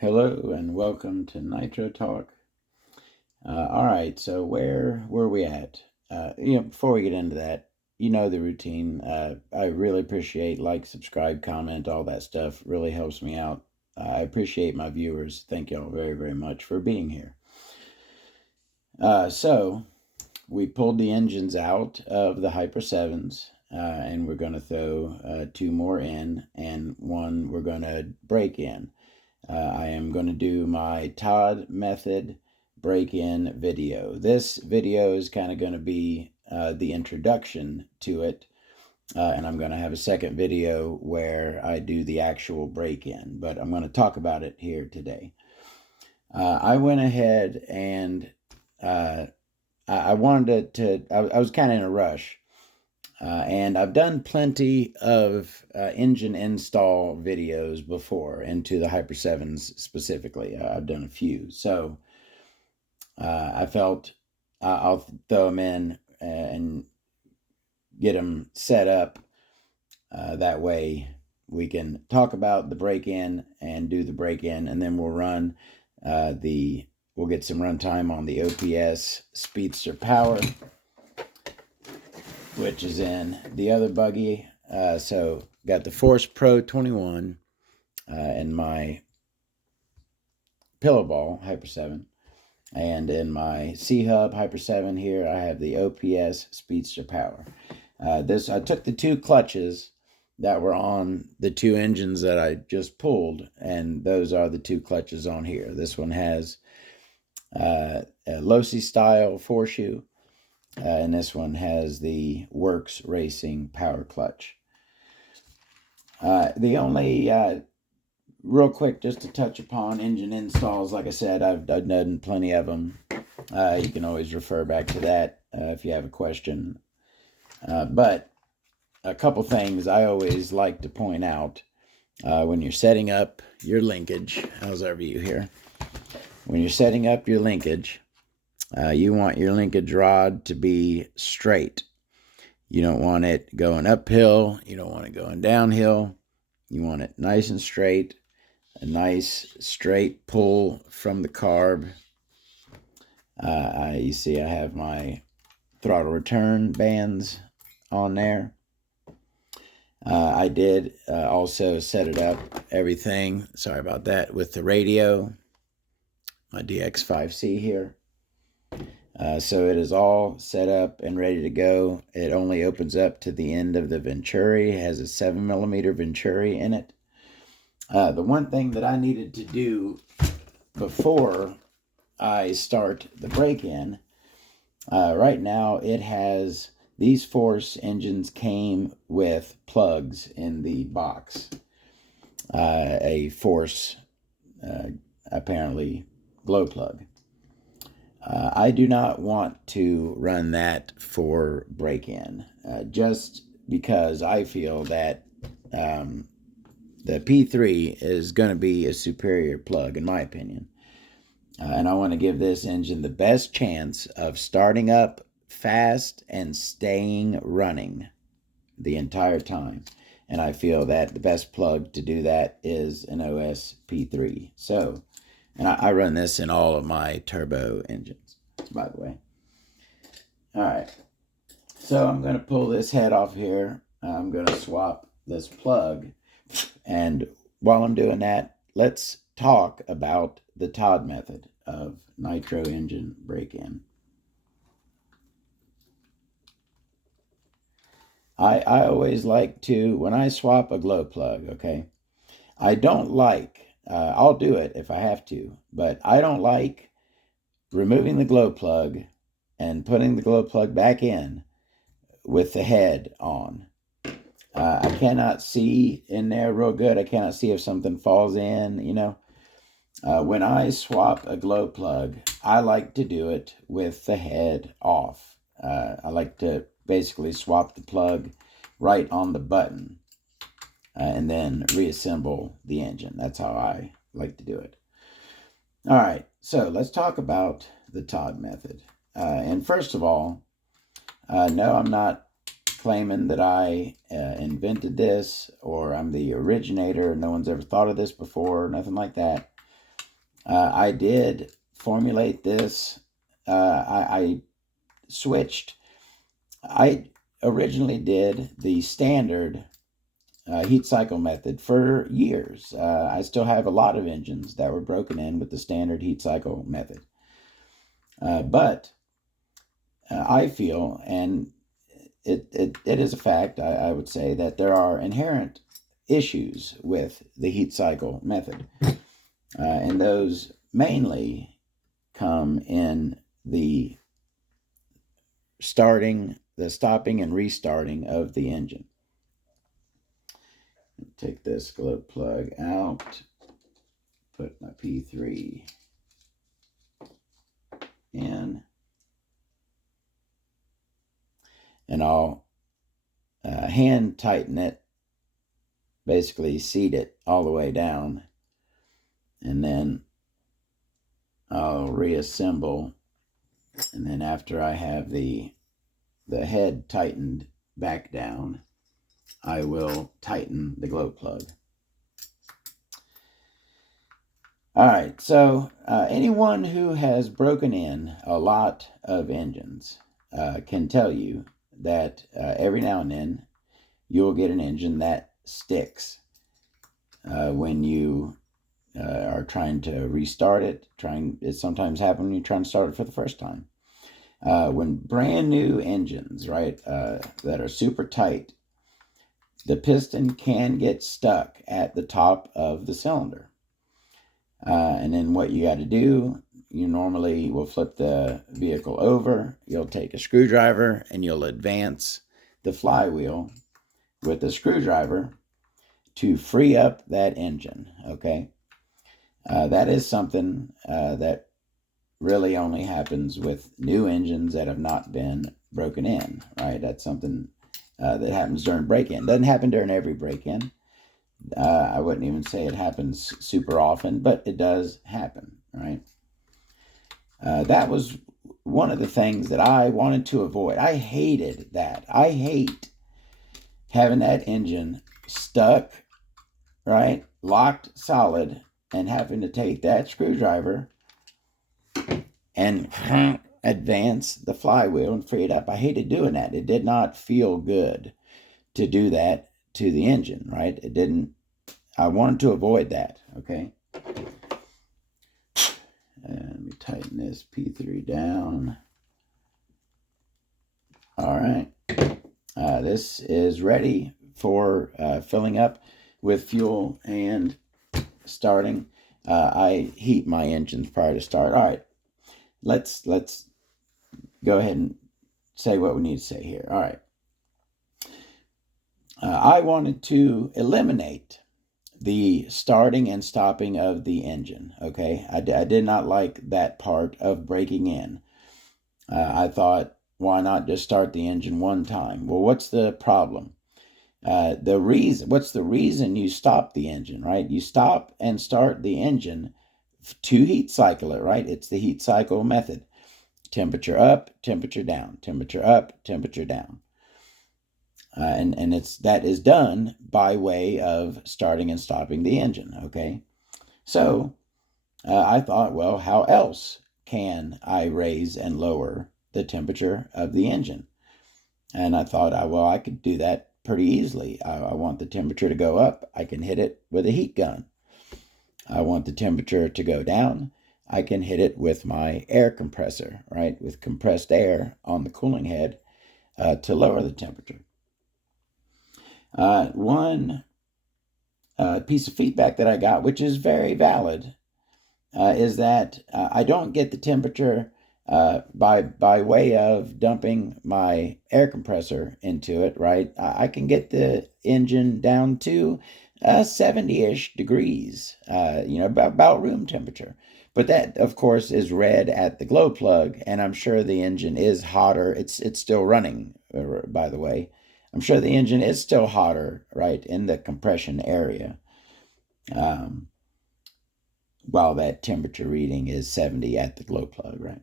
Hello and welcome to Nitro Talk. All right, so where were we at? Before we get into that, you know the routine. I really appreciate subscribe, comment, all that stuff. Really helps me out. I appreciate my viewers. Thank y'all very, very much for being here. So we pulled the engines out of the Hyper 7s, and we're going to throw two more in, and one we're going to break in. I am going to do my Todd Method break-in video. This video is kind of going to be the introduction to it, and I'm going to have a second video where I do the actual break-in, but I'm going to talk about it here today. I went ahead and I wanted I was kind of in a rush. And I've done plenty of engine install videos before into the Hyper 7s specifically. I've done a few. So I felt I'll throw them in and get them set up. That way we can talk about the break-in and do the break-in, and then we'll run we'll get some runtime on the OPS Speedster Power, which is in the other buggy. So got the Force Pro 21 in my Pillow Ball Hyper 7. And in my C-Hub Hyper 7 here, I have the OPS Speedster Power. I took the two clutches that were on the two engines that I just pulled, and those are the two clutches on here. This one has a Losi style 4-shoe. And this one has the Works Racing Power Clutch. The only, real quick, just to touch upon engine installs, like I said, I've done plenty of them. You can always refer back to that if you have a question. But a couple things I always like to point out when you're setting up your linkage. How's our view here? When you're setting up your linkage, you want your linkage rod to be straight. You don't want it going uphill. You don't want it going downhill. You want it nice and straight. A nice straight pull from the carb. You see I have my throttle return bands on there. I did also set it up, everything, sorry about that, with the radio. My DX5C here. So it is all set up and ready to go. It only opens up to the end of the Venturi. It has a 7mm Venturi in it. The one thing that I needed to do before I start the break-in, right now it has, these Force engines came with plugs in the box. A Force, apparently, glow plug. I do not want to run that for break-in, just because I feel that the P3 is going to be a superior plug, in my opinion. And I want to give this engine the best chance of starting up fast and staying running the entire time. And I feel that the best plug to do that is an OS P3. So, and I run this in all of my turbo engines, by the way. All right. So I'm going to pull this head off here. I'm going to swap this plug. And while I'm doing that, let's talk about the Todd method of nitro engine break-in. I always like to, when I swap a glow plug, okay, I don't like, I'll do it if I have to, but I don't like removing the glow plug and putting the glow plug back in with the head on. I cannot see in there real good. I cannot see if something falls in, you know. When I swap a glow plug, I like to do it with the head off. I like to basically swap the plug right on the button and then reassemble the engine. That's how I like to do it. All right, so let's talk about the Todd method. And first of all, no, I'm not claiming that I invented this or I'm the originator. No one's ever thought of this before, nothing like that. I did formulate this. I switched. I originally did the standard heat cycle method for years. I still have a lot of engines that were broken in with the standard heat cycle method. But I feel, and it is a fact, I would say, that there are inherent issues with the heat cycle method. And those mainly come in the stopping and restarting of the engine. Take this glow plug out, put my P3 in, and I'll hand tighten it, basically seat it all the way down, and then I'll reassemble. And then after I have the head tightened back down, I will tighten the glow plug. All right, so anyone who has broken in a lot of engines can tell you that every now and then you'll get an engine that sticks when you are trying to restart it. It sometimes happens when you're trying to start it for the first time. When brand new engines, right, that are super tight, the piston can get stuck at the top of the cylinder. And then what you got to do, you normally will flip the vehicle over, you'll take a screwdriver and you'll advance the flywheel with the screwdriver to free up that engine, okay? That is something that really only happens with new engines that have not been broken in, right? That's something that happens during break-in. Doesn't happen during every break-in. I wouldn't even say it happens super often, but it does happen, right? That was one of the things that I wanted to avoid. I hated that. I hate having that engine stuck, right, locked solid, and having to take that screwdriver and advance the flywheel and free it up. I hated doing that. It did not feel good to do that to the engine, right? It didn't. I wanted to avoid that, okay? And let me tighten this P3 down. All right. This is ready for filling up with fuel and starting. I heat my engines prior to start. All right. Let's go ahead and say what we need to say here. All right. I wanted to eliminate the starting and stopping of the engine, okay? I did not like that part of breaking in. I thought, why not just start the engine one time? Well, what's the problem? What's the reason you stop the engine, right? You stop and start the engine to heat cycle it, right? It's the heat cycle method. Temperature up, temperature down, temperature up, temperature down. And that is done by way of starting and stopping the engine, okay? So I thought, well, how else can I raise and lower the temperature of the engine? And I thought, well, I could do that pretty easily. I want the temperature to go up. I can hit it with a heat gun. I want the temperature to go down. I can hit it with my air compressor, right? With compressed air on the cooling head to lower the temperature. One piece of feedback that I got, which is very valid, is that I don't get the temperature by way of dumping my air compressor into it, right? I can get the engine down to 70-ish degrees, about room temperature. But that, of course, is read at the glow plug, and I'm sure the engine is hotter. It's still running, by the way. I'm sure the engine is still hotter, right, in the compression area, while that temperature reading is 70 at the glow plug, right?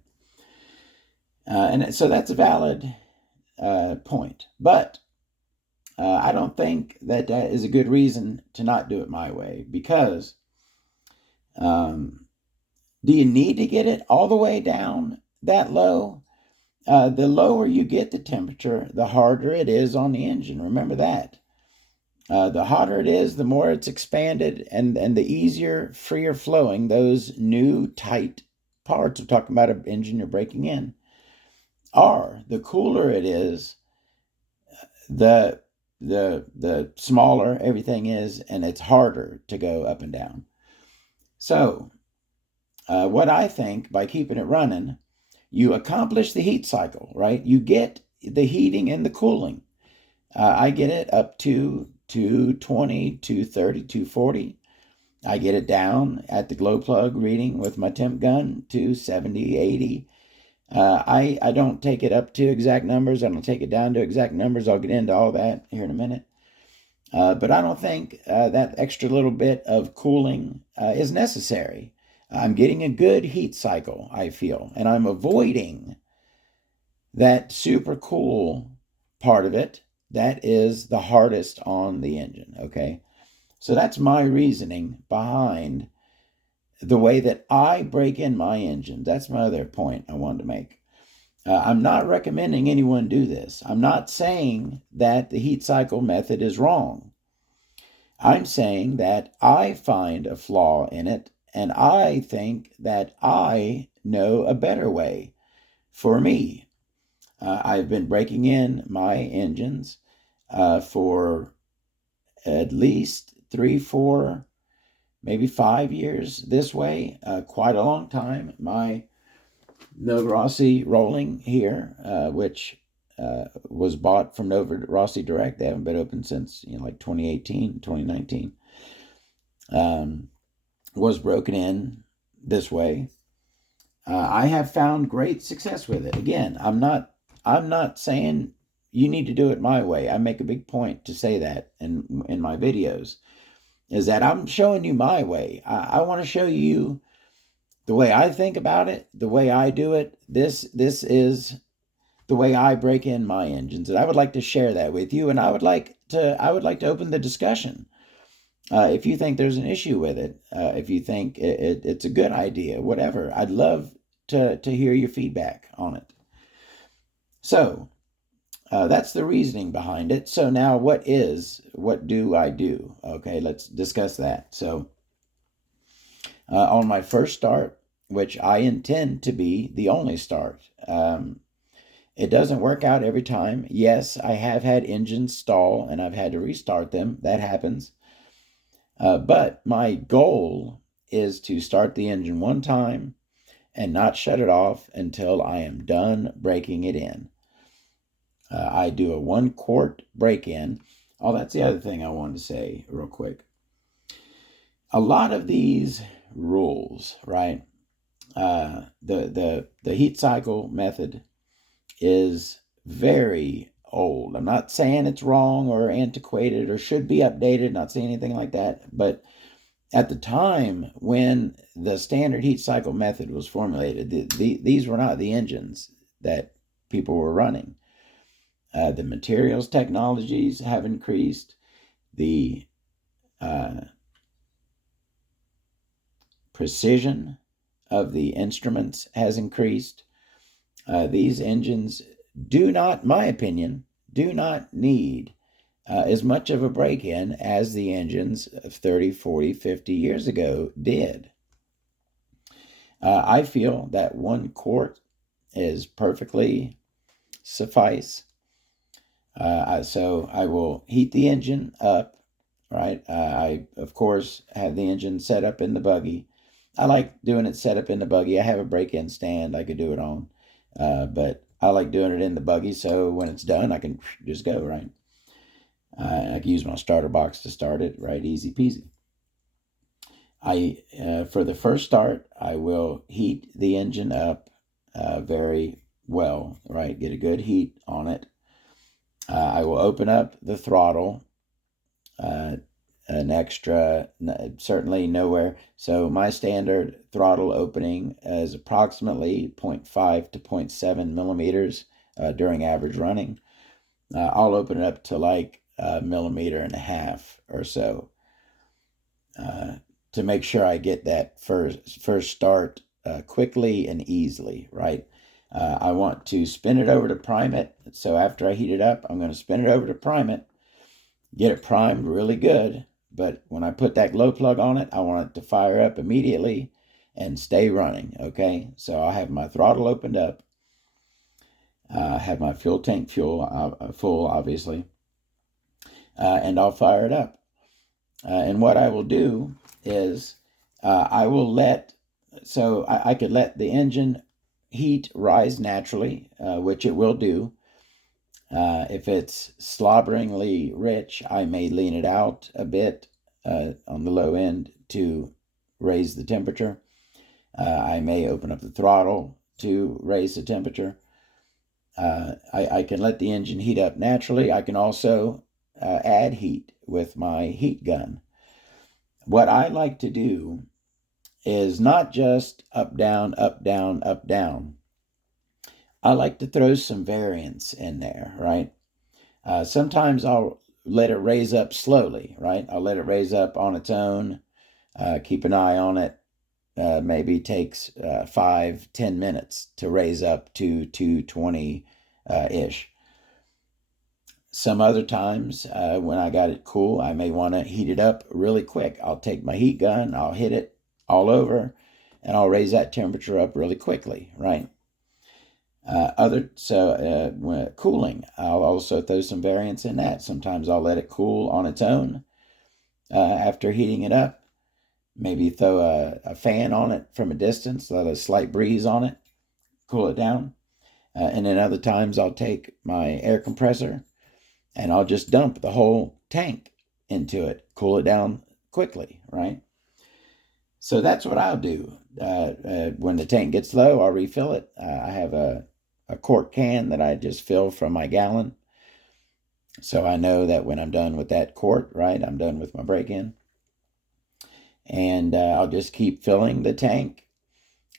And so that's a valid point. But I don't think that is a good reason to not do it my way, because Do you need to get it all the way down that low? The lower you get the temperature, the harder it is on the engine. Remember that. The hotter it is, the more it's expanded, and the easier, freer flowing those new tight parts, we're talking about an engine you're breaking in, are. The cooler it is, the smaller everything is, and it's harder to go up and down. So what I think, by keeping it running, you accomplish the heat cycle, right? You get the heating and the cooling. I get it up to 220, 230, 240. I get it down at the glow plug reading with my temp gun to 70, 80. I don't take it up to exact numbers. I don't take it down to exact numbers. I'll get into all that here in a minute. But I don't think that extra little bit of cooling is necessary. I'm getting a good heat cycle, I feel, and I'm avoiding that super cool part of it that is the hardest on the engine, okay? So that's my reasoning behind the way that I break in my engine. That's my other point I wanted to make. I'm not recommending anyone do this. I'm not saying that the heat cycle method is wrong. I'm saying that I find a flaw in it, and I think that I know a better way for me. I've been breaking in my engines for at least 3, 4, maybe 5 years this way, quite a long time. My Nova Rossi rolling here, which was bought from Nova Rossi Direct. They haven't been open since like 2018, 2019. Was broken in this way. I have found great success with it. Again, I'm not saying you need to do it my way. I make a big point to say that in my videos, is that I'm showing you my way. I want to show you the way I think about it, the way I do it. This is the way I break in my engines, and I would like to share that with you. And I would like to open the discussion. If you think there's an issue with it, if you think it's a good idea, whatever, I'd love to hear your feedback on it. So that's the reasoning behind it. So now what do I do? Okay, let's discuss that. So on my first start, which I intend to be the only start, it doesn't work out every time. Yes, I have had engines stall and I've had to restart them. That happens. But my goal is to start the engine one time and not shut it off until I am done breaking it in. I do a 1 quart break-in. Oh, that's the other thing I wanted to say real quick. A lot of these rules, right? The heat cycle method is very old. I'm not saying it's wrong or antiquated or should be updated, not saying anything like that. But at the time when the standard heat cycle method was formulated, these were not the engines that people were running. The materials technologies have increased. The precision of the instruments has increased. These engines do not, my opinion, do not need as much of a break-in as the engines of 30, 40, 50 years ago did. I feel that 1 quart is perfectly suffice. So I will heat the engine up, right? I, of course, have the engine set up in the buggy. I like doing it set up in the buggy. I have a break-in stand I could do it on. But I like doing it in the buggy, so when it's done, I can just go, right? I can use my starter box to start it, right? Easy peasy. For the first start, I will heat the engine up very well, right? Get a good heat on it. I will open up the throttle an extra, certainly nowhere. So my standard throttle opening is approximately 0.5 to 0.7 millimeters during average running. I'll open it up to like 1.5 millimeters or so to make sure I get that first start quickly and easily, right? I want to spin it over to prime it. So after I heat it up, I'm going to spin it over to prime it, get it primed really good. But when I put that glow plug on it, I want it to fire up immediately and stay running, okay? So I'll have my throttle opened up. Have my fuel tank full, obviously. And I'll fire it up. And what I will do is I will I could let the engine heat rise naturally, which it will do. If it's slobberingly rich, I may lean it out a bit on the low end to raise the temperature. I may open up the throttle to raise the temperature. I can let the engine heat up naturally. I can also add heat with my heat gun. What I like to do is not just up, down, up, down, up, down. I like to throw some variance in there, right? Sometimes I'll let it raise up slowly, right? I'll let it raise up on its own, keep an eye on it. Maybe takes 5-10 minutes to raise up to 220-ish. Some other times when I got it cool, I may want to heat it up really quick. I'll take my heat gun, I'll hit it all over, and I'll raise that temperature up really quickly, right? When cooling, I'll also throw some variance in that. Sometimes I'll let it cool on its own after heating it up. Maybe throw a fan on it from a distance, let a slight breeze on it, cool it down. And then other times I'll take my air compressor and I'll just dump the whole tank into it, cool it down quickly, right? So that's what I'll do. When the tank gets low, I'll refill it. I have a quart can that I just fill from my gallon. So I know that when I'm done with that quart, right, I'm done with my break-in. And I'll just keep filling the tank.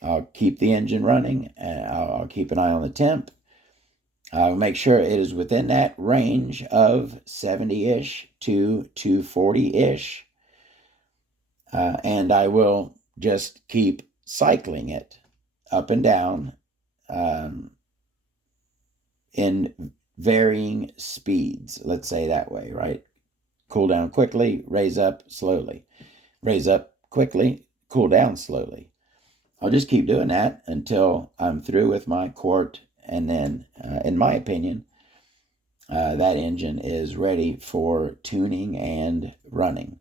I'll keep the engine running. I'll keep an eye on the temp. I'll make sure it is within that range of 70-ish to 240-ish. And I will just keep cycling it up and down in varying speeds, let's say that way, right? Cool down quickly, raise up slowly. Raise up quickly, cool down slowly. I'll just keep doing that until I'm through with my quart. And then, in my opinion, that engine is ready for tuning and running.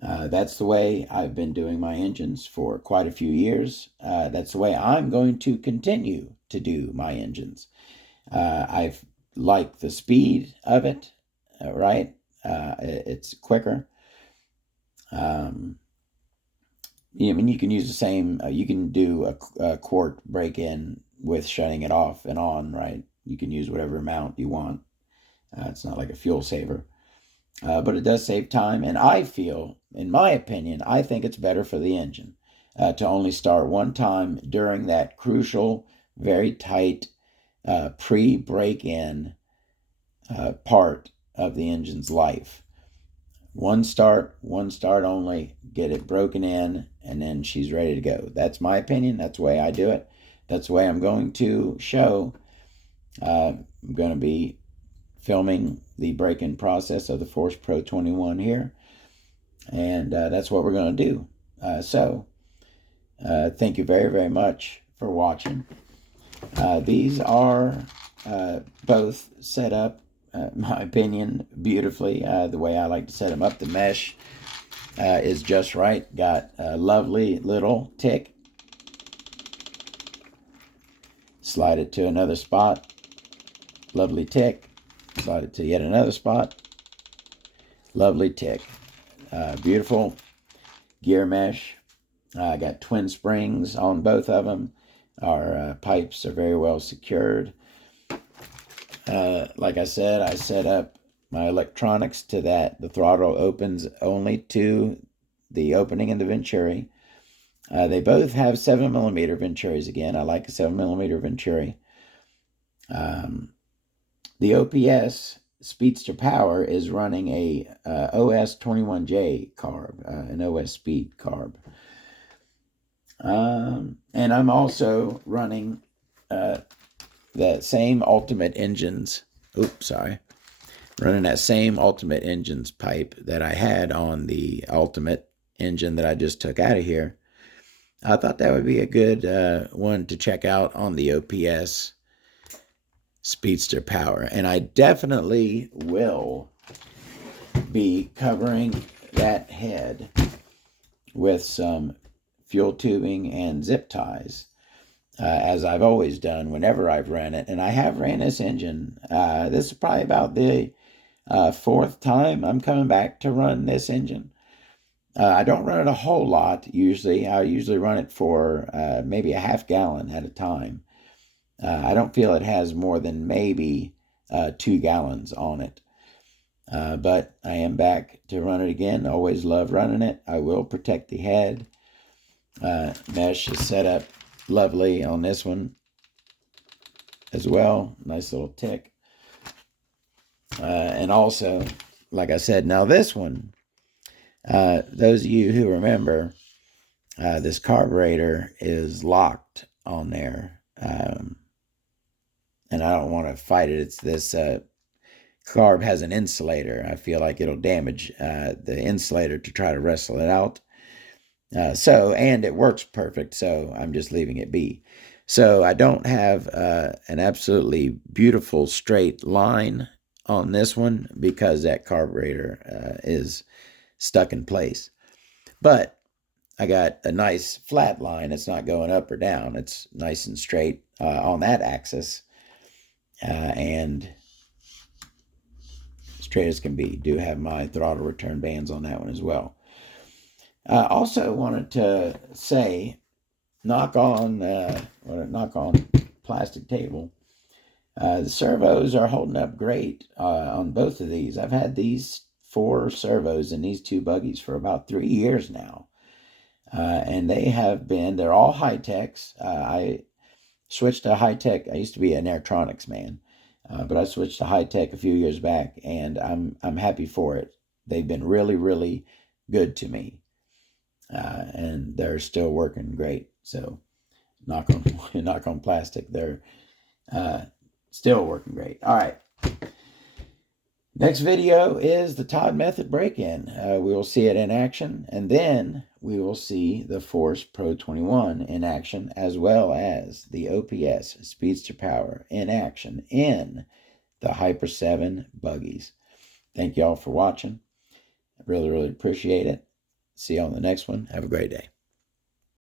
That's the way I've been doing my engines for quite a few years. That's the way I'm going to continue to do my engines. I like the speed of it, right? It's quicker. You can use the same, you can do a quart break-in with shutting it off and on, right? You can use whatever amount you want. It's not like a fuel saver. But it does save time. And I feel, in my opinion, I think it's better for the engine to only start one time during that crucial, very tight pre-break-in part of the engine's life. One start only, get it broken in, and then she's ready to go. That's my opinion. That's the way I do it. That's the way I'm going to show. I'm going to be filming the break-in process of the Force Pro 21 here. And that's what we're going to do. Thank you very, very much for watching. These are both set up, my opinion, beautifully. The way I like to set them up, the mesh is just right. Got a lovely little tick. Slide it to another spot. Lovely tick. Slide it to yet another spot. Lovely tick. Beautiful gear mesh. I got twin springs on both of them. Our pipes are very well secured. Like I said, I set up my electronics to that. The throttle opens only to the opening in the Venturi. They both have 7mm Venturis again. I like a 7mm Venturi. The OPS Speedster Power is running a OS 21J carb, an OS Speed carb. And I'm also running the same Ultimate Engines. Oops, sorry. Running that same Ultimate Engines pipe that I had on the Ultimate engine that I just took out of here. I thought that would be a good one to check out on the OPS Speedster Power. And I definitely will be covering that head with some fuel tubing and zip ties, as I've always done whenever I've ran it. And I have ran this engine. This is probably about the fourth time I'm coming back to run this engine. I don't run it a whole lot usually. I usually run it for maybe a half gallon at a time. I don't feel it has more than maybe 2 gallons on it. But I am back to run it again. Always love running it. I will protect the head. Mesh is set up lovely on this one as well. Nice little tick. And also, like I said, now this one, those of you who remember, this carburetor is locked on there. And I don't want to fight it. It's this carb has an insulator. I feel like it'll damage the insulator to try to wrestle it out. And it works perfect, so I'm just leaving it be. So I don't have an absolutely beautiful straight line on this one because that carburetor is stuck in place. But I got a nice flat line. It's not going up or down. It's nice and straight on that axis. And straight as can be. Do have my throttle return bands on that one as well. Also wanted to say, knock on plastic table. The servos are holding up great on both of these. I've had these 4 servos in these 2 buggies for about 3 years now. And they're all high-techs. I switched to high-tech. I used to be an Airtronics man, but I switched to high-tech a few years back, and I'm happy for it. They've been really, really good to me. And they're still working great. So knock on plastic. They're still working great. All right. Next video is the Todd Method break-in. We will see it in action, and then we will see the Force Pro 21 in action, as well as the OPS Speedster Power in action in the Hyper 7 buggies. Thank you all for watching. I really, really appreciate it. See you on the next one. Have a great day.